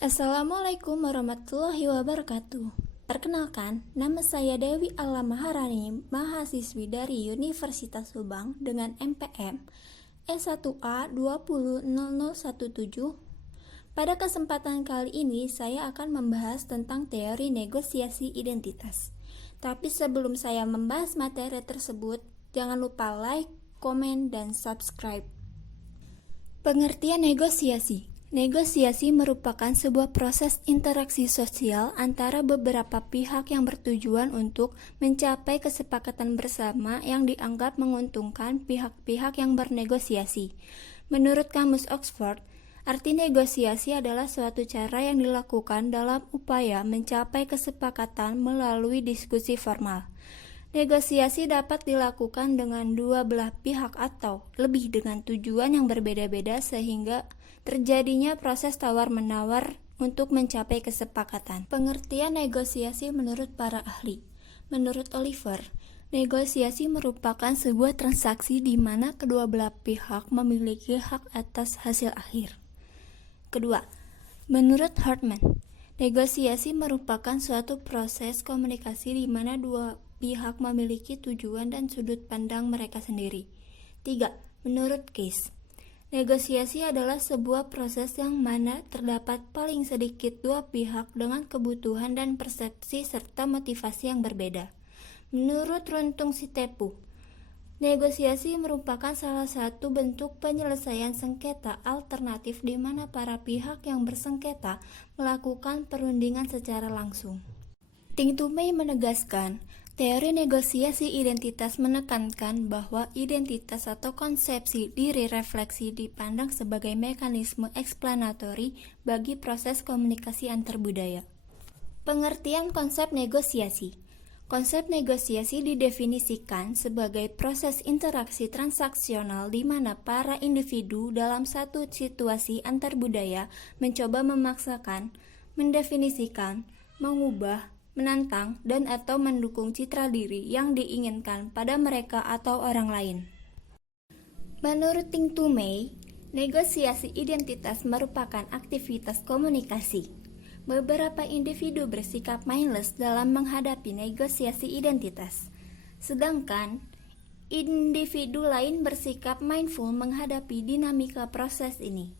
Assalamualaikum warahmatullahi wabarakatuh. Perkenalkan, nama saya Dewi Alam Maharani, mahasiswi dari Universitas Subang dengan MPM S1A 200017. Pada kesempatan kali ini, saya akan membahas tentang teori negosiasi identitas. Tapi sebelum saya membahas materi tersebut, jangan lupa like, komen, dan subscribe. Pengertian negosiasi. Negosiasi merupakan sebuah proses interaksi sosial antara beberapa pihak yang bertujuan untuk mencapai kesepakatan bersama yang dianggap menguntungkan pihak-pihak yang bernegosiasi. Menurut Kamus Oxford, arti negosiasi adalah suatu cara yang dilakukan dalam upaya mencapai kesepakatan melalui diskusi formal. Negosiasi dapat dilakukan dengan dua belah pihak atau lebih dengan tujuan yang berbeda-beda sehingga terjadinya proses tawar-menawar untuk mencapai kesepakatan. Pengertian negosiasi menurut para ahli. Menurut Oliver, negosiasi merupakan sebuah transaksi di mana kedua belah pihak memiliki hak atas hasil akhir. Kedua, menurut Hartman, negosiasi merupakan suatu proses komunikasi di mana dua pihak memiliki tujuan dan sudut pandang mereka sendiri. 3. Menurut Case, negosiasi adalah sebuah proses yang mana terdapat paling sedikit dua pihak dengan kebutuhan dan persepsi serta motivasi yang berbeda. Menurut Runtung Sitepu, negosiasi merupakan salah satu bentuk penyelesaian sengketa alternatif di mana para pihak yang bersengketa melakukan perundingan secara langsung. Ting Tumei menegaskan, teori negosiasi identitas menekankan bahwa identitas atau konsepsi diri refleksi dipandang sebagai mekanisme eksplanatori bagi proses komunikasi antar budaya. Pengertian konsep negosiasi. Konsep negosiasi didefinisikan sebagai proses interaksi transaksional di mana para individu dalam satu situasi antar budaya mencoba memaksakan, mendefinisikan, mengubah, menantang, dan atau mendukung citra diri yang diinginkan pada mereka atau orang lain. Menurut Ting Tumei, negosiasi identitas merupakan aktivitas komunikasi. Beberapa individu bersikap mindless dalam menghadapi negosiasi identitas, sedangkan individu lain bersikap mindful menghadapi dinamika proses ini.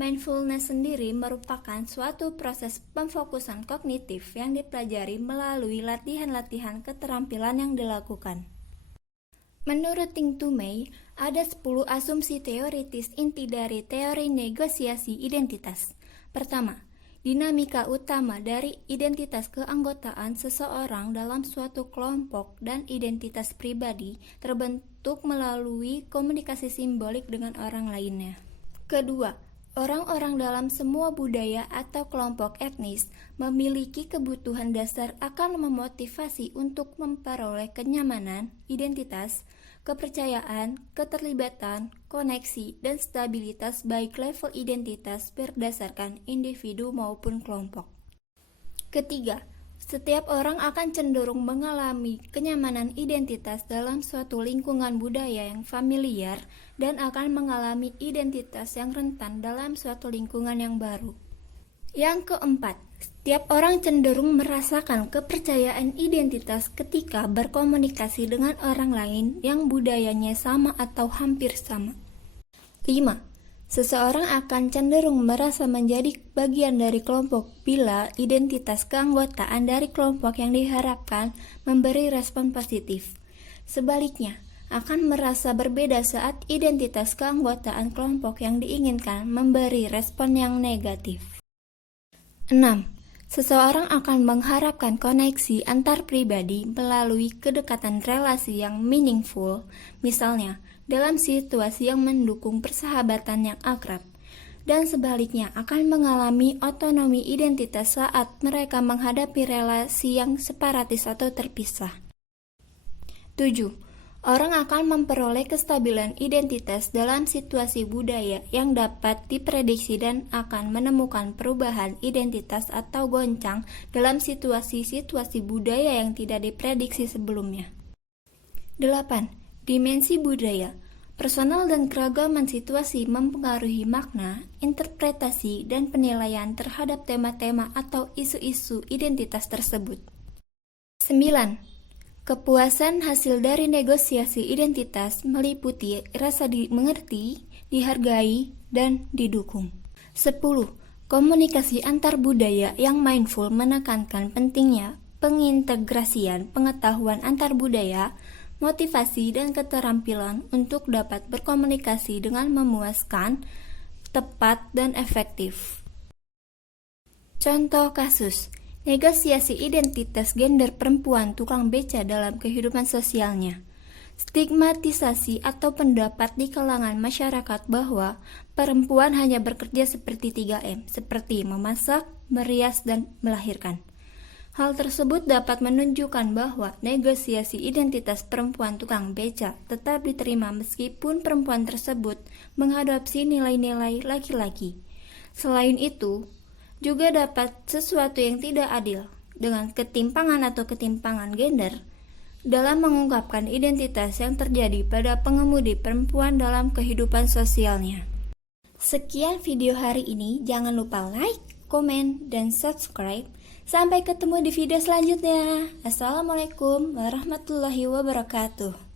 Mindfulness sendiri merupakan suatu proses pemfokusan kognitif yang dipelajari melalui latihan-latihan keterampilan yang dilakukan. Menurut Ting Tumei, ada 10 asumsi teoritis inti dari teori negosiasi identitas. Pertama, dinamika utama dari identitas keanggotaan seseorang dalam suatu kelompok dan identitas pribadi terbentuk melalui komunikasi simbolik dengan orang lainnya. Kedua, orang-orang dalam semua budaya atau kelompok etnis memiliki kebutuhan dasar akan memotivasi untuk memperoleh kenyamanan, identitas, kepercayaan, keterlibatan, koneksi, dan stabilitas baik level identitas berdasarkan individu maupun kelompok. Ketiga, setiap orang akan cenderung mengalami kenyamanan identitas dalam suatu lingkungan budaya yang familiar dan akan mengalami identitas yang rentan dalam suatu lingkungan yang baru. Yang keempat, setiap orang cenderung merasakan kepercayaan identitas ketika berkomunikasi dengan orang lain yang budayanya sama atau hampir sama. 5. Seseorang akan cenderung merasa menjadi bagian dari kelompok bila identitas keanggotaan dari kelompok yang diharapkan memberi respon positif. Sebaliknya, akan merasa berbeda saat identitas keanggotaan kelompok yang diinginkan memberi respon yang negatif. 6. Seseorang akan mengharapkan koneksi antar pribadi melalui kedekatan relasi yang meaningful, misalnya dalam situasi yang mendukung persahabatan yang akrab, dan sebaliknya akan mengalami otonomi identitas saat mereka menghadapi relasi yang separatis atau terpisah. 7. Orang akan memperoleh kestabilan identitas dalam situasi budaya yang dapat diprediksi dan akan menemukan perubahan identitas atau goncang dalam situasi-situasi budaya yang tidak diprediksi sebelumnya. 8. Dimensi budaya. Personal dan keragaman situasi mempengaruhi makna, interpretasi, dan penilaian terhadap tema-tema atau isu-isu identitas tersebut. 9. Kepuasan hasil dari negosiasi identitas meliputi rasa dimengerti, dihargai, dan didukung. 10. Komunikasi antar budaya yang mindful menekankan pentingnya pengintegrasian pengetahuan antar budaya, motivasi, dan keterampilan untuk dapat berkomunikasi dengan memuaskan, tepat, dan efektif. Contoh kasus, negosiasi identitas gender perempuan tukang beca dalam kehidupan sosialnya. Stigmatisasi atau pendapat di kalangan masyarakat bahwa perempuan hanya bekerja seperti 3M, seperti memasak, merias, dan melahirkan. Hal tersebut dapat menunjukkan bahwa negosiasi identitas perempuan tukang beca tetap diterima meskipun perempuan tersebut mengadopsi nilai-nilai laki-laki. Selain itu, juga dapat sesuatu yang tidak adil dengan ketimpangan atau ketimpangan gender dalam mengungkapkan identitas yang terjadi pada pengemudi perempuan dalam kehidupan sosialnya. Sekian video hari ini, jangan lupa like, komen, dan subscribe. Sampai ketemu di video selanjutnya. Assalamualaikum warahmatullahi wabarakatuh.